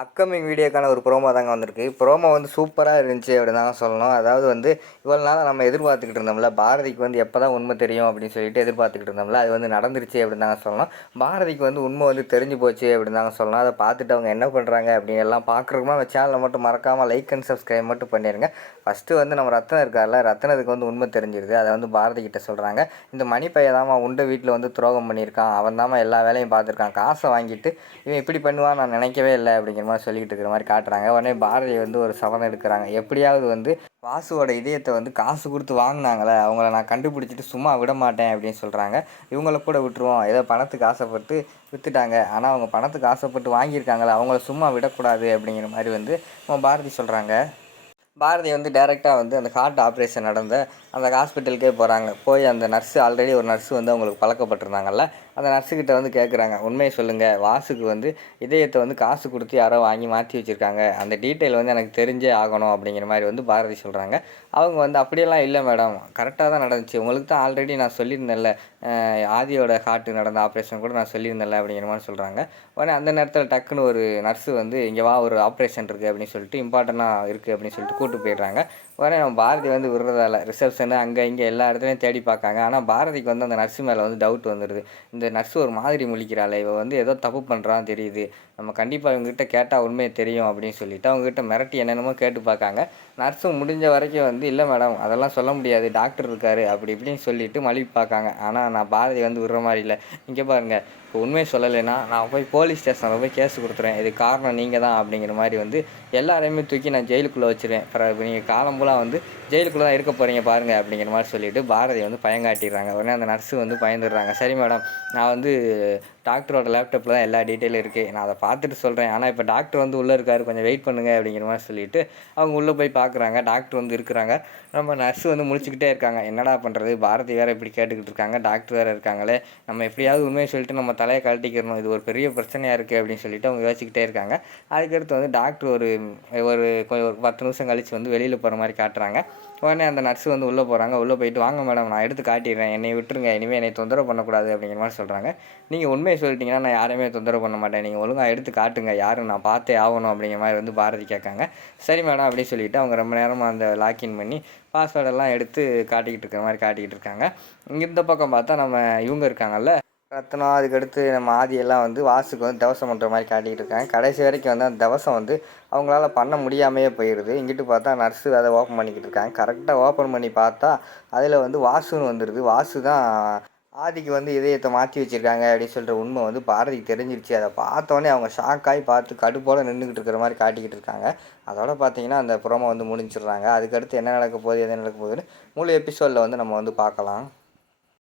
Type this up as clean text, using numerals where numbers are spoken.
Upcoming வீடியோக்கான ஒரு promo தாங்க வந்திருக்கு. ப்ரோமோ வந்து சூப்பராக இருந்துச்சு அப்படின்னு தாங்க சொல்லணும். அதாவது வந்து இவ்வளோ நாளாக நம்ம எதிர்பார்த்துக்கிட்டு இருந்தோம்ல, பாரதிக்கு வந்து எப்போ தான் உண்மை தெரியும் அப்படின்னு சொல்லிட்டு எதிர்பார்த்துக்கிட்டு இருந்தோம்ல, அது வந்து நடந்துருச்சு அப்படின்னு தாங்க சொல்லணும். பாரதிக்கு வந்து உண்மை வந்து தெரிஞ்சு போச்சு அப்படின்னு தாங்க சொல்லணும். அதை பார்த்துட்டு அவங்க என்ன பண்ணுறாங்க அப்படின்னு எல்லாம் பார்க்குறோமா, அந்த சேனலை மட்டும் மறக்காமல் லைக் அண்ட் சப்ஸ்கிரைப் மட்டும் பண்ணிடுங்க. ஃபஸ்ட்டு வந்து நம்ம ரத்தனம் இருக்கார்ல, ரத்தனத்துக்கு வந்து உண்மை தெரிஞ்சிருது. அதை வந்து பாரதி கிட்ட சொல்கிறாங்க, இந்த மணி பையன் தாம்மா உண்ட வீட்டில் வந்து துரோகம் பண்ணியிருக்கான், அவன் தாம்மா எல்லா வேலையும் பார்த்துருக்கான், காசை வாங்கிட்டு இவன் இப்படி பண்ணுவான் நான் நினைக்கவே இல்லை அப்படிங்கிற மாதிரி சொல்லிக்கிட்டு இருக்கிற மாதிரி காட்டுறாங்க. உடனே பாரதி வந்து ஒரு சபதம் எடுக்கிறாங்க, எப்படியாவது வந்து வாசுவோட இதயத்தை வந்து காசு கொடுத்து வாங்கினாங்களே அவங்கள நான் கண்டுபிடிச்சிட்டு சும்மா விட மாட்டேன் அப்படின்னு சொல்கிறாங்க. இவங்கள கூட விட்டுருவோம், ஏதோ பணத்துக்கு ஆசைப்பட்டு விற்றுட்டாங்க, ஆனால் அவங்க பணத்துக்கு ஆசைப்பட்டு வாங்கியிருக்காங்களே அவங்கள சும்மா விடக்கூடாது அப்படிங்கிற மாதிரி வந்து பாரதி சொல்கிறாங்க. பாரதி வந்து டைரெக்டாக வந்து அந்த ஹார்ட் ஆப்ரேஷன் நடந்த அந்த ஹாஸ்பிட்டலுக்கே போகிறாங்க. போய் அந்த நர்ஸு ஆல்ரெடி ஒரு நர்ஸு வந்து அவங்களுக்கு பழக்கப்பட்டிருந்தாங்கல்ல, அந்த நர்ஸுக்கிட்ட வந்து கேட்குறாங்க, உண்மையை சொல்லுங்கள், வாசுக்கு வந்து இதயத்தை வந்து காசு கொடுத்து யாரோ வாங்கி மாற்றி வச்சுருக்காங்க, அந்த டீட்டெயில் வந்து எனக்கு தெரிஞ்சே ஆகணும் அப்படிங்கிற மாதிரி வந்து பாரதி சொல்கிறாங்க. அவங்க வந்து அப்படியெல்லாம் இல்லை மேடம், கரெக்டாக தான் நடந்துச்சு, உங்களுக்கு தான் ஆல்ரெடி நான் சொல்லியிருந்தேன்ல, ஆதியோட ஹார்ட்டு நடந்த ஆப்ரேஷன் கூட நான் சொல்லியிருந்தேன்ல அப்படிங்கிற மாதிரி சொல்கிறாங்க. உடனே அந்த நேரத்தில் டக்குன்னு ஒரு நர்ஸு வந்து இங்கே வா, ஒரு ஆப்ரேஷன் இருக்குது அப்படின்னு சொல்லிட்டு, இம்பார்ட்டண்ட்டாக இருக்குது அப்படின்னு சொல்லிட்டு கூப்பிட்டு போயிடுறாங்க. உடனே நம்ம பாரதி வந்து விடுறதால ரிசப்ஷனு அங்கே இங்கே எல்லா இடத்துலையும் தேடி பார்க்காங்க. ஆனால் பாரதிக்கு வந்து அந்த நர்ஸு மேலே வந்து டவுட் வந்துடுது. இந்த நர்ஸு ஒரு மாதிரி முழிக்கிறாளே, இவள் வந்து ஏதோ தப்பு பண்ணுறான்னு தெரியுது, நம்ம கண்டிப்பாக இவங்ககிட்ட கேட்டால் உண்மையை தெரியும் அப்படின்னு சொல்லிட்டு அவங்ககிட்ட மிரட்டி என்னென்னமோ கேட்டு பார்க்காங்க. நர்ஸும் முடிஞ்ச வரைக்கும் வந்து இல்லை மேடம் அதெல்லாம் சொல்ல முடியாது, டாக்டர் இருக்கார் அப்படி இப்படின்னு சொல்லிட்டு மழுப்பி பார்க்காங்க. ஆனால் நான் பாரதி வந்து விடுற மாதிரி இல்லை, இங்கே பாருங்கள், இப்போ உண்மையை சொல்லலைன்னா நான் போய் போலீஸ் ஸ்டேஷனில் போய் கேஸ் கொடுத்துருவேன், இது காரணம் நீங்கள் தான் அப்படிங்கிற மாதிரி வந்து எல்லாரையுமே தூக்கி நான் ஜெயிலுக்குள்ளே வச்சுருவேன், இப்போ நீங்கள் காலம்புலாம் வந்து ஜெயிலுக்குள்ளே தான் இருக்க போகிறீங்க பாருங்கள் அப்படிங்கிற மாதிரி சொல்லிவிட்டு பாரதி வந்து பயங்காட்டிடுறாங்க. உடனே அந்த நர்ஸு வந்து பயந்துடுறாங்க. சரி மேடம், நான் வந்து டாக்டரோட லேப்டாப்பில் தான் எல்லா டீட்டெயிலும் இருக்குது, நான் அதை பார்த்துட்டு சொல்கிறேன், ஆனால் இப்போ டாக்டர் வந்து உள்ளே இருக்கார், கொஞ்சம் வெயிட் பண்ணுங்கள் அப்படிங்கிற மாதிரி சொல்லிவிட்டு அவங்க உள்ளே போய் பார்க்குறாங்க. டாக்டர் வந்து இருக்கிறாங்க. நம்ம நர்ஸு வந்து முழிச்சிக்கிட்டே இருக்காங்க, என்னடா பண்ணுறது, பாரதி வேறு இப்படி கேட்டுக்கிட்டு இருக்காங்க, டாக்டர் வேறு இருக்காங்களே, நம்ம எப்படியாவது உண்மையை சொல்லிட்டு நம்ம தலையை கழட்டிக்கிறணும், இது ஒரு பெரிய பிரச்சனையாக இருக்குது அப்படின்னு சொல்லிட்டு அவங்க யோசிச்சுக்கிட்டே இருக்காங்க. அதுக்கடுத்து வந்து டாக்டர் ஒரு ஒரு 10 நிமிஷம் கழித்து வந்து வெளியில் போகிற மாதிரி காட்டுறாங்க. உடனே அந்த நர்ஸு வந்து உள்ளே போகிறாங்க. உள்ளே போயிட்டு, வாங்க மேடம் நான் எடுத்து காட்டிடுறேன், என்னை விட்டுருங்க, இனிமேல் என்னை தொந்தரவு பண்ணக்கூடாது அப்படிங்கிற மாதிரி சொல்கிறாங்க. நீங்கள் உண்மையை சொல்லிட்டீங்கன்னா நான் யாரையுமே தொந்தரவு பண்ண மாட்டேன், நீங்கள் ஒழுங்காக எடுத்து காட்டுங்க, யாரும் நான் பார்த்தே ஆகணும் அப்படிங்கிற மாதிரி வந்து பாரதி கேட்காங்க. சரி மேடம் அப்படின்னு சொல்லிவிட்டு அவங்க ரொம்ப நேரமாக அந்த லாக்இன் பண்ணி பாஸ்வேர்டெல்லாம் எடுத்து காட்டிக்கிட்டு இருக்கிற மாதிரி காட்டிக்கிட்டு இருக்காங்க. இந்த பக்கம் பார்த்தா நம்ம இவங்க இருக்காங்கல்ல, ரத்னம், அதுக்கடுத்து நம்ம ஆதியெல்லாம் வந்து வாசுக்கு வந்து தவசம் பண்ணுற மாதிரி காட்டிக்கிட்டு இருக்காங்க. கடைசி வரைக்கும் வந்து அந்த தவசம் வந்து அவங்களால பண்ண முடியாமையே போயிடுது. இங்கிட்டு பார்த்தா நர்ஸு அதை ஓப்பன் பண்ணிக்கிட்டு இருக்காங்க. கரெக்டாக ஓப்பன் பண்ணி பார்த்தா அதில் வந்து வாசுன்னு வந்துடுது. வாசு தான் ஆதிக்கு வந்து இதயத்தை மாற்றி வச்சுருக்காங்க அப்படின்னு சொல்கிற உண்மை வந்து பாரதிக்கு தெரிஞ்சிருச்சு. அதை பார்த்தோன்னே அவங்க ஷாக்காகி பார்த்து கடுப்போடு நின்றுக்கிட்டு இருக்கிற மாதிரி காட்டிக்கிட்டு இருக்காங்க. அதோட பார்த்தீங்கன்னா அந்த ப்ரோமோ வந்து முடிஞ்சிடுறாங்க. அதுக்கடுத்து என்ன நடக்க போகுது எது நடக்க போகுதுன்னு முழு எபிசோடில் வந்து நம்ம வந்து பார்க்கலாம்.